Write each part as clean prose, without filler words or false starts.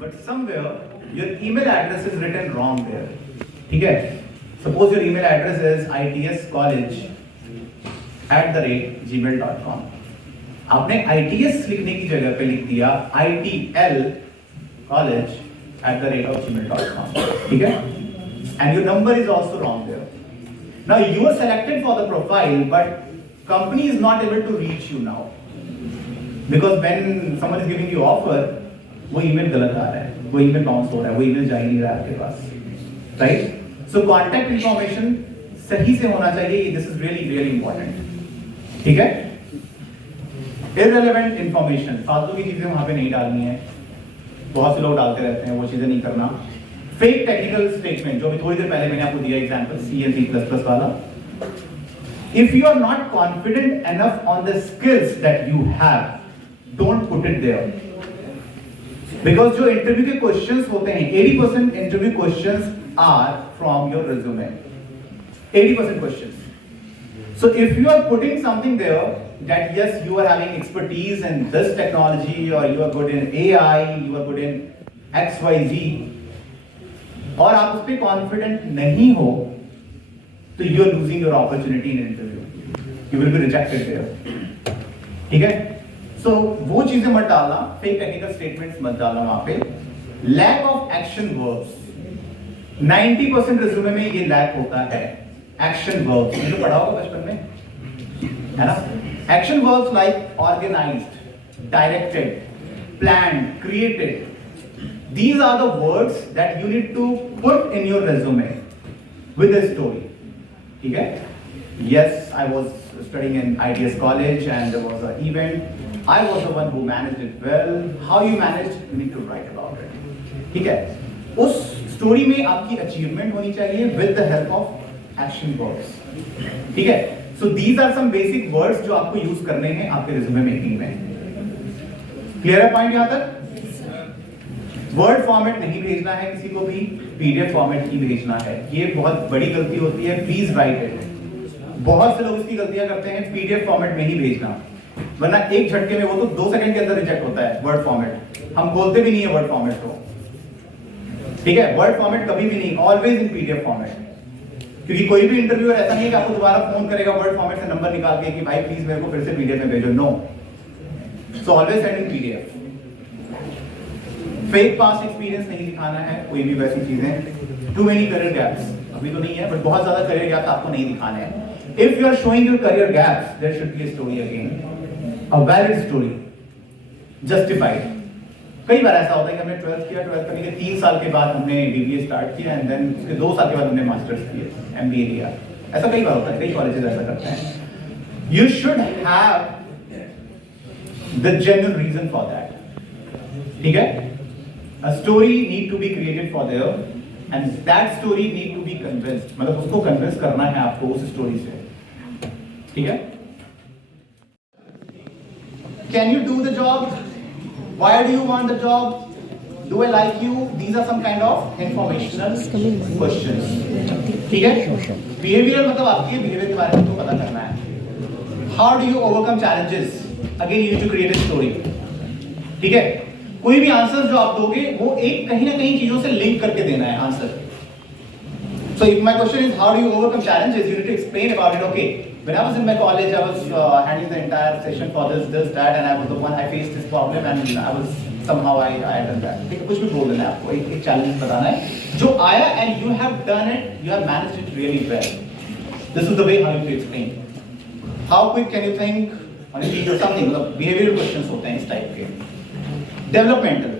but somewhere your email address is written wrong there. ठीक है? Suppose your email address is itscollege@gmail.com. आपने ITS लिखने की जगह पे लिख दिया itlcollege@gmail.com. ठीक है? And your number is also wrong there. Now you are selected for the profile, but company is not able to reach you now. Because when someone is giving you offer, वो email गलत आ रहा है, वो email bounce हो रहा है, वो email जा ही नहीं रहा है आपके पास, right? So contact information सही से होना चाहिए. This is really important. ठीक है? Irrelevant information, फालतू की चीजें वहाँ पे नहीं डालनी है. बहुत से लोग डालते रहते हैं, वो चीजें नहीं करना. Fake technical statement, जो अभी थोड़ी देर पहले मैंने आपको दिया एग्जाम्पल C and C++ वाला. If you are not confident enough on the skills that you have, don't put it there. Because जो इंटरव्यू के क्वेश्चंस होते हैं, 80% interview questions are from your resume. 80% questions. So if you are putting something there that yes, you are having expertise in this technology, or you are good in AI, you are good in XYZ, और आप उस पर confident नहीं हो, तो you are losing your opportunity in interview. You will be rejected there. ठीक है? सो वो चीजें मत डालना, फेक टेक्निकल स्टेटमेंट्स मत डालना वहां पे. Lack of action verbs, 90% resume में ये लैक होता है. एक्शन वर्ब्स ये तो पढ़ा होगा बचपन में, है ना? Action verbs like organised, directed, planned, created. These are the words that you need to put in your resume with a story. ठीक है? Yes, I was studying in ITS college and there was an event. I was the one who managed it well. How you managed, you need to write about it. ठीक है? उस story में आपकी achievement होनी चाहिए with the help of action words. ठीक है? So these are some basic words जो आपको यूज करने हैं आपके रिज्यूमे मेकिंग में. क्लियर है पॉइंट यहाँ तक? वर्ड फॉर्मेट नहीं भेजना है किसी को भी, पीडीएफ फॉर्मेट ही भेजना है. ये बहुत बड़ी गलती होती है, प्लीज राइट इट. बहुत से लोग इसकी गलतियां करते हैं, पीडीएफ फॉर्मेट में ही भेजना, वरना एक झटके में वो तो 2 सेकंड के अंदर रिजेक्ट होता है वर्ड फॉर्मेट. हम बोलते भी नहीं है वर्ड फॉर्मेट को. ठीक है? वर्ड फॉर्मेट कभी भी नहीं, ऑलवेज इन पीडीएफ फॉर्मेट. क्योंकि कोई भी इंटरव्यूअर ऐसा नहीं है कि आपको दोबारा फोन करेगा वर्ड फॉर्मेट से नंबर निकाल के कि भाई प्लीज मेरे को फिर से पीडीएफ में भेजो. No, so always send in PDF. Fake past experience नहीं दिखाना है, कोई भी वैसी चीजें. टू मेनी करियर गैप्स, अभी तो नहीं है, बट बहुत ज्यादा करियर गैप्स आपको नहीं दिखाने हैं. If you are showing your career gaps, there should be a story again, a valid story, justified. कई बार ऐसा होता है कि हमने 12th किया, 12th करने के 3 साल के बाद हमने बीबीए स्टार्ट किया, एंड देन उसके 2 साल के बाद हमने मास्टर्स किया, एमबीए किया. ऐसा कई बार होता है, कई कॉलेजेस ऐसा करते हैं. You should have the genuine reason for that. ठीक है? A story need to be created for there, and that story need to be convinced. मतलब उसको convince करना है आपको उस story से. ठीक है? Can you do the job? Why do you want the job? Do I like you? These are some kind of informational questions. ठीक है? Behavior मतलब आपके behavior के बारे में तो पता करना है. How do you overcome challenges? Again, you need to create a story. ठीक है? कोई भी आंसर जो आप दोगे वो एक कहीं ना कहीं चीजों से लिंक करके देना है answer. So if my question is how do you overcome challenges, you need to explain about it. Okay, when I was in my college, I was handling the entire session for this, that, and I was the one I faced this problem, and I was somehow I done that. ठीक है? कुछ भी बोल देना है आपको, एक challenge बताना है जो आया, and you have done it, you have managed it really well. This is the way how you explain. How quick can you think on a teach or something? मतलब behavioral questions होते हैं इस type के. Developmental.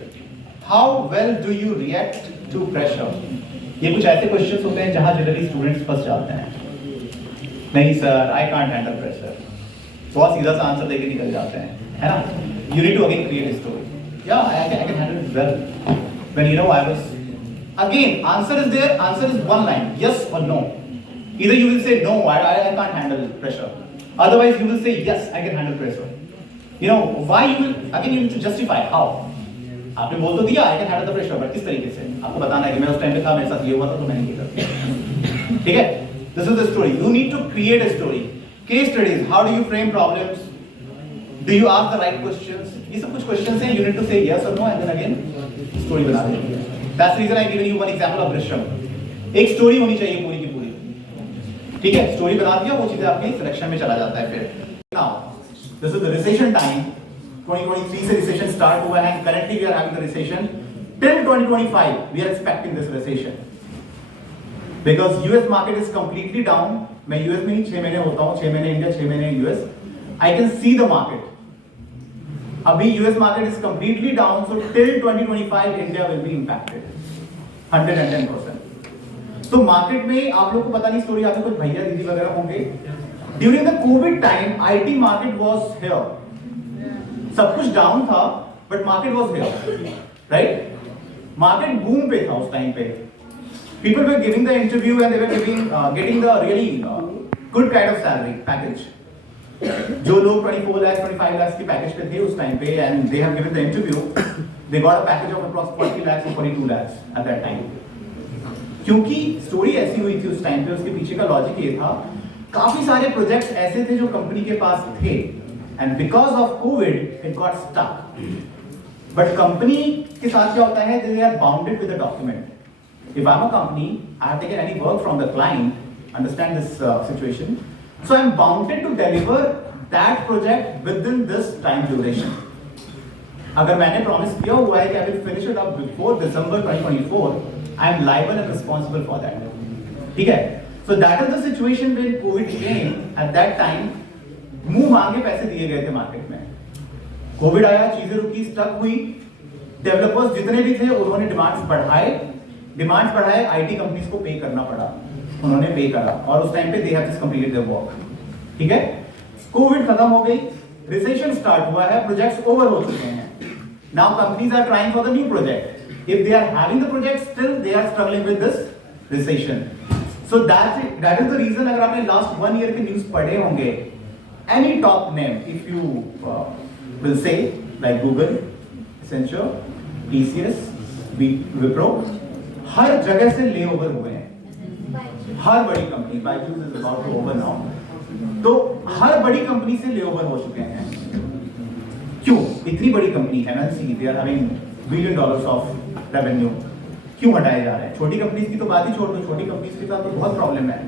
How well do you react to pressure? ये कुछ ऐसे questions होते हैं जहां जनरली स्टूडेंट्स फंस जाते हैं. नहीं sir, I can't handle pressure. बहुत सीधा सा आंसर देके निकल जाते हैं, है ना? You need to again create a story. Yeah, I can handle it well. When you know I was, again answer is there. Answer is one line, yes or no. Either you will say no, I can't handle pressure. Otherwise you will say yes, I can handle pressure. You know why you will, again you need to justify how. आपने बोल तो दिया I can handle the pressure, but किस तरीके से आपको बताना है कि मैं उस टाइम पे था, मेरे साथ ये हुआ था तो मैंने ये कर दिया. ठीक है? This is the story. You need to create a story. Case studies. How do you frame problems? Do you ask the right questions? ये सब कुछ questions हैं. You need to say yes or no and then again story बना देती है। That's reason I given you one example of Drishyam. एक story होनी चाहिए पूरी की पूरी, ठीक है? स्टोरी बना दिया, वो चीजें आपके सिलेक्शन में चला जाता है। फिर now this is the recession time. 2023 से रिसेशन स्टार्ट हुआ है, currently we are having the recession till 2025 we are expecting this recession because US market is completely down. मैं यूएस में ही 6 महीने होता हूं, 6 महीने इंडिया, 6 महीने US. I can see the market. अभी US market is completely down, so till 2025 India will be impacted 110%। तो मार्केट में आप लोग को पता नहीं स्टोरी, आपके कुछ भैया दीदी वगैरह होंगे। During the Covid time IT market was here, सब कुछ डाउन था but market was here, right? Market boom पे था उस टाइम पे। People were giving the interview and they were getting the really good kind of salary package. जो लोग 24 लाख 25 लाख की पैकेज पे थे उस टाइम पे, and they have given the interview, they got a package of approx 40 lakh और 42 lakh at that time. क्योंकि story ऐसी हुई थी उस टाइम पे, उसके पीछे का लॉजिक ये था, काफी सारे प्रोजेक्ट्स ऐसे थे जो कंपनी के पास थे, and because of Covid it got stuck. But company के साथ क्या होता है, they are bounded with the document. If I am a company, I have taken any work from the client, understand this situation, so I am bounded to deliver that project within this time duration. अगर मैंने promise किया हुआ है कि I will finish it up before December 2024, I am liable and responsible for that. ठीक है? So that is the situation when COVID came. At that time, मुंह मांगे पैसे दिए गए थे मार्केट में। कोविड आया, चीजें रुकी, स्टक हुई। डेवलपर्स जितने भी थे उन्होंने डिमांड्स बढ़ाए, आईटी कंपनीज को पे करना पड़ा, उन्होंने पे करा, और उस टाइम पे they have just completed their work. ठीक है? कोविड खत्म हो गई, रिसेशन स्टार्ट हुआ है, प्रोजेक्ट्स ओवर हो चुके हैं। Now companies are trying for the new project. If they are having the project, still they are struggling with this recession. So that is the reason. अगर आपने लास्ट 1 ईयर के news पढ़े होंगे, any top name if you will say like Google, Accenture, TCS, Wipro, हर जगह से lay over हुए हैं। हर बड़ी company, Byju's is about to over now, तो हर बड़ी कंपनी से ले ओवर हो चुके हैं। क्यों? इतनी बड़ी company MNC, they are having $1 billion of revenue, क्यों हटाए जा रहे हैं? छोटी कंपनीज की तो बात ही छोड़ दो, छोटी कंपनीज के साथ तो बहुत प्रॉब्लम है।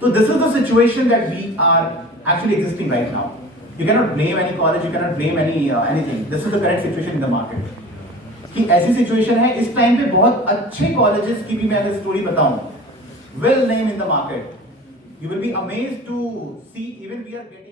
तो this is the situation that we are actually existing right now. You can not blame any college, you can not blame anything. This is the correct situation in the market कि ऐसी situation है। इस time पे बहुत अच्छे colleges की भी मैं अगर स्टोरी बताऊं, well name in the market, you will be amazed to see even we are getting